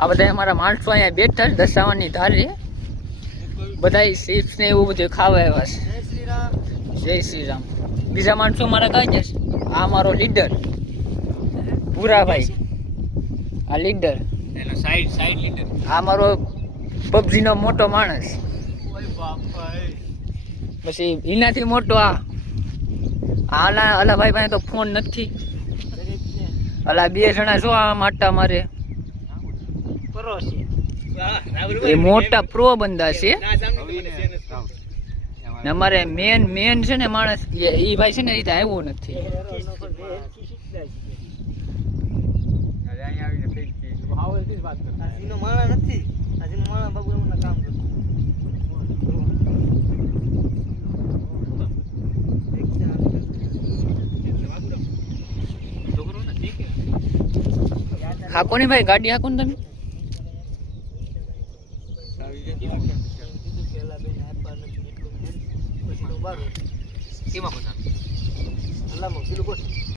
આ બધા અમારા માણસો અહીંયા બેઠા છે દશાવાની ધારે, બધા ચિપ્સ ને એવું બધું ખાવા આવ્યા છે. જય શ્રી રામ. બીજા માણસો મારા કઈ જશે? આ મારો લીડર ભૂરાભાઈ, આ લીડર, સાઈડ લીડર. આ મારો પબજી નો મોટો માણસ. પછી એનાથી મોટો અલા ભાઈ પાસે તો ફોન નથી. અલા 2 જણા જો આ માટા મારે, એ મોટા પ્રો બંદા છે. ને અમારે મેન છે ને માણસ, એ ભાઈ છે ને એ તો આવ્યો નથી. હાકો ની ભાઈ ગાડી હાકો ને તમે. કેમાં બધા